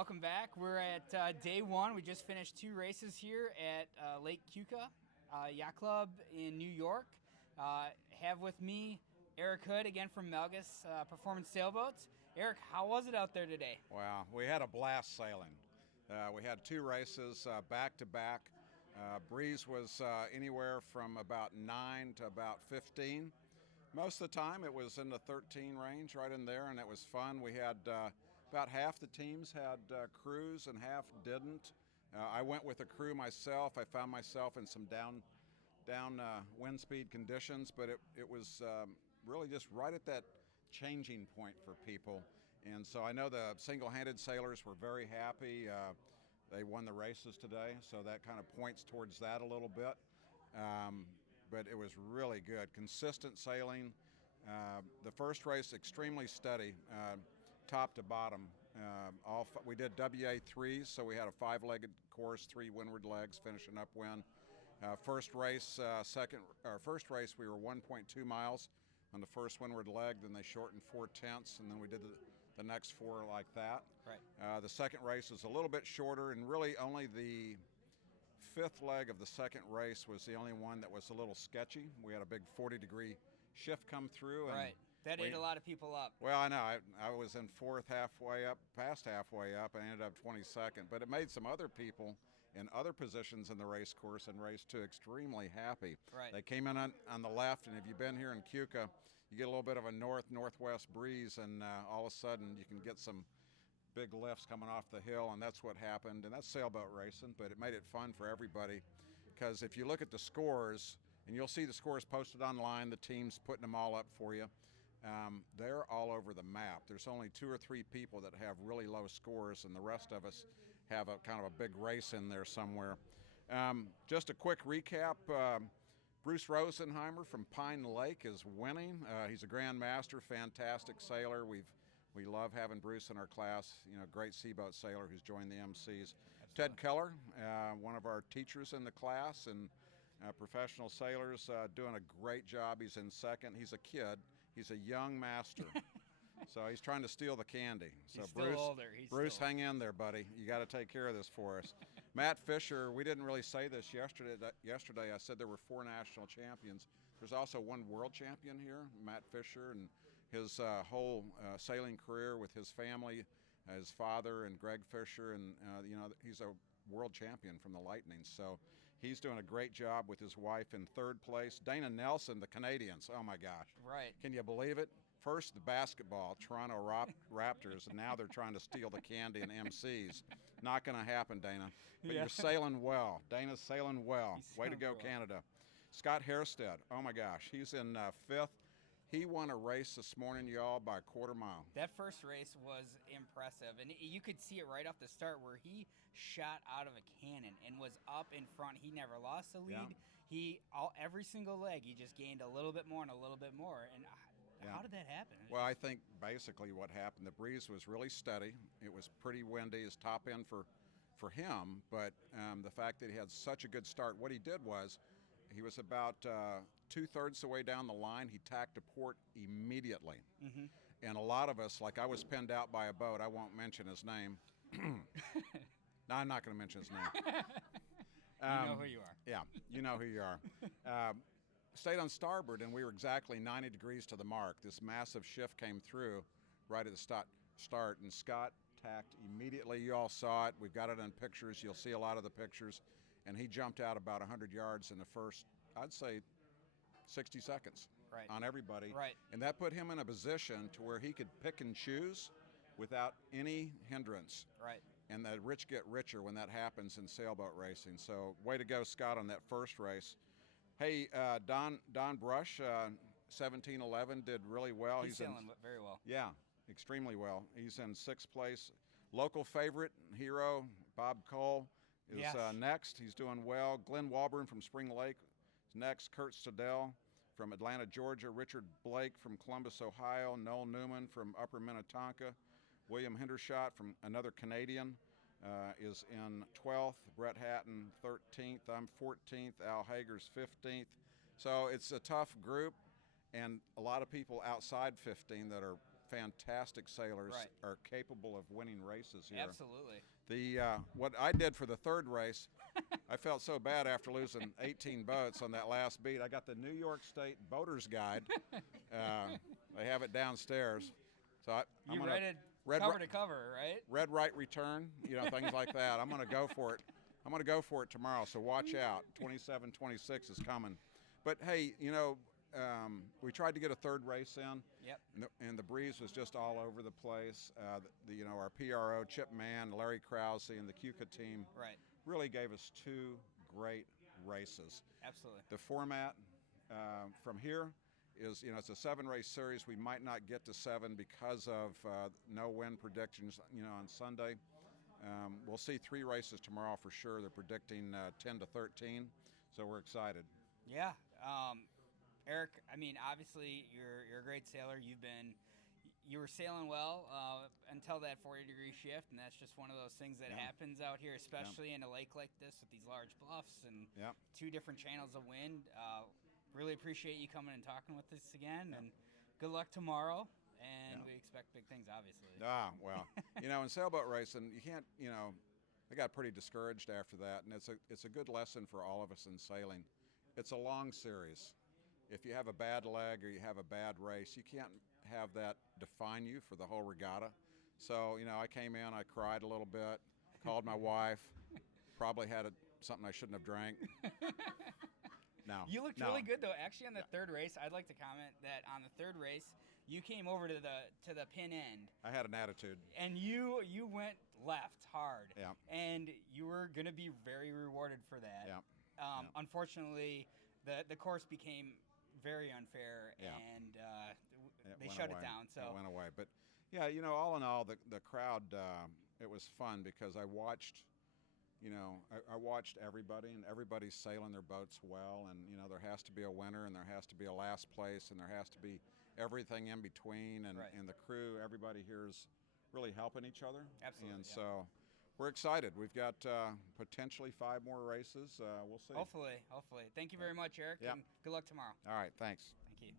welcome back. We're at day one. We just finished 2 races here at Lake Keuka Yacht Club in New York. Have with me Eric Hood, again from Melges Performance Sailboats. Eric, how was it out there today? Wow, we had a blast sailing. We had 2 races back-to-back. Breeze was anywhere from about 9 to about 15. Most of the time it was in the 13 range, right in there, and it was fun. We had about half the teams had crews and half didn't. I went with a crew myself. I found myself in some down wind speed conditions, but it was really just right at that changing point for people. And so I know the single-handed sailors were very happy. They won the races today, so that kind of points towards that a little bit. But it was really good. Consistent sailing. The first race, extremely steady, top to bottom. We did WA3s, so we had a 5-legged course, 3 windward legs, finishing upwind. First race, we were 1.2 miles on the first windward leg. Then they shortened 4/10, and then we did the next 4 like that. Right. The second race was a little bit shorter, and really only the 5th leg of the second race was the only one that was a little sketchy. We had a big 40-degree shift come through. And right. That ate a lot of people up. Well, I know. I was in 4th past halfway up, and I ended up 22nd. But it made some other people in other positions in the race course in race 2 extremely happy. Right. They came in on the left, and if you've been here in Keuka, you get a little bit of a north-northwest breeze, and all of a sudden you can get some big lifts coming off the hill, and that's what happened. And that's sailboat racing, but it made it fun for everybody, because if you look at the scores, and you'll see the scores posted online, the teams putting them all up for you, they're all over the map. There's only 2 or 3 people that have really low scores, and the rest of us have a kind of a big race in there somewhere. Just a quick recap. Bruce Rosenheimer from Pine Lake is winning. He's a Grand Master, fantastic sailor. We love having Bruce in our class, great seaboat sailor who's joined the MCs. Absolutely. Ted Keller, one of our teachers in the class and professional sailors, doing a great job. He's in second. He's a kid. He's a young master. So he's trying to steal the candy. So He's Bruce, still older. Bruce, hang in there, buddy. You got to take care of this for us. Matt Fisher, we didn't really say this yesterday. I said there were 4 national champions. There's also 1 world champion here, Matt Fisher, and his whole sailing career with his family, his father and Greg Fisher, and he's a world champion from the Lightning. So he's doing a great job with his wife in 3rd place. Dana Nelson, the Canadians. Oh my gosh. Right. Can you believe it? First the basketball, Toronto Raptors, and now they're trying to steal the candy in MCs. Not going to happen, Dana. But Yeah. you're sailing well. Dana's sailing well. Way to go, well. Canada. Scott Hairstead. Oh my gosh. He's in 5th. He won a race this morning, y'all, by a 1/4 mile. That first race was impressive, and you could see it right off the start where he shot out of a cannon and was up in front. He never lost the lead. Yeah. Every single leg, he just gained a little bit more and a little bit more. And how did that happen? Well, I think basically what happened, the breeze was really steady. It was pretty windy, his top end for him, but the fact that he had such a good start, what he did was he was about 2/3 the way down the line. He tacked to port immediately. Mm-hmm. And a lot of us, like I was pinned out by a boat, I won't mention his name. No, I'm not going to mention his name. You know who you are. Yeah, you know who you are. Stayed on starboard, and we were exactly 90 degrees to the mark. This massive shift came through right at the start, and Scott tacked immediately. You all saw it. We've got it in pictures. You'll see a lot of the pictures. And he jumped out about 100 yards in the first, I'd say, 60 seconds on everybody. Right. And that put him in a position to where he could pick and choose without any hindrance. Right. And the rich get richer when that happens in sailboat racing. So way to go, Scott, on that first race. Hey, Don Brush, 1711, did really well. He's sailing very well. Yeah, extremely well. He's in 6th place. Local favorite, hero, Bob Cole, is next. He's doing well. Glenn Walburn from Spring Lake is next. Kurt Stadell from Atlanta, Georgia. Richard Blake from Columbus, Ohio. Noel Newman from Upper Minnetonka. William Hendershot from another Canadian is in 12th. Brett Hatton 13th. I'm 14th. Al Hager's 15th. So it's a tough group, and a lot of people outside 15 that are fantastic sailors Right. are capable of winning races here. Absolutely. What I did for the third race, I felt so bad after losing 18 boats on that last beat. I got the New York State Boater's Guide. They have it downstairs. So I'm You gonna read it red cover ri- to cover, right? red right return, things like that. I'm going to go for it. I'm going to go for it tomorrow. So watch out. 27, 26 is coming. But hey, we tried to get a third race in. Yep. And the breeze was just all over the place. Our PRO, Chip Mann, Larry Krause, and the Cuca team Right. really gave us two great races. Absolutely. The format from here is, it's a 7-race series. We might not get to 7 because of no wind predictions, on Sunday. We'll see 3 races tomorrow for sure. They're predicting 10 to 13, so we're excited. Yeah. Eric, I mean, obviously you're a great sailor. You were sailing well until that 40-degree shift, and that's just one of those things that happens out here, especially in a lake like this with these large bluffs and 2 different channels of wind. Really appreciate you coming and talking with us again, and good luck tomorrow. And we expect big things, obviously. Well, in sailboat racing, you can't, I got pretty discouraged after that, and it's a good lesson for all of us in sailing. It's a long series. If you have a bad leg or you have a bad race, you can't have that define you for the whole regatta. So, I came in, I cried a little bit, called my wife, probably had something I shouldn't have drank. No. You looked really good, though. Actually, on the third race, I'd like to comment that on the third race, you came over to the pin end. I had an attitude. And you went left hard. Yeah. And you were going to be very rewarded for that. Yeah. Unfortunately, the course became very unfair, and they shut it down. So it went away. But yeah, all in all, the crowd, it was fun because I watched. I watched everybody, and everybody's sailing their boats well, and there has to be a winner, and there has to be a last place, and there has to be everything in between, and the crew, everybody here is really helping each other. Absolutely. And so we're excited. We've got potentially 5 more races. We'll see. Hopefully. Thank you very much, Eric, and good luck tomorrow. All right, thanks. Thank you.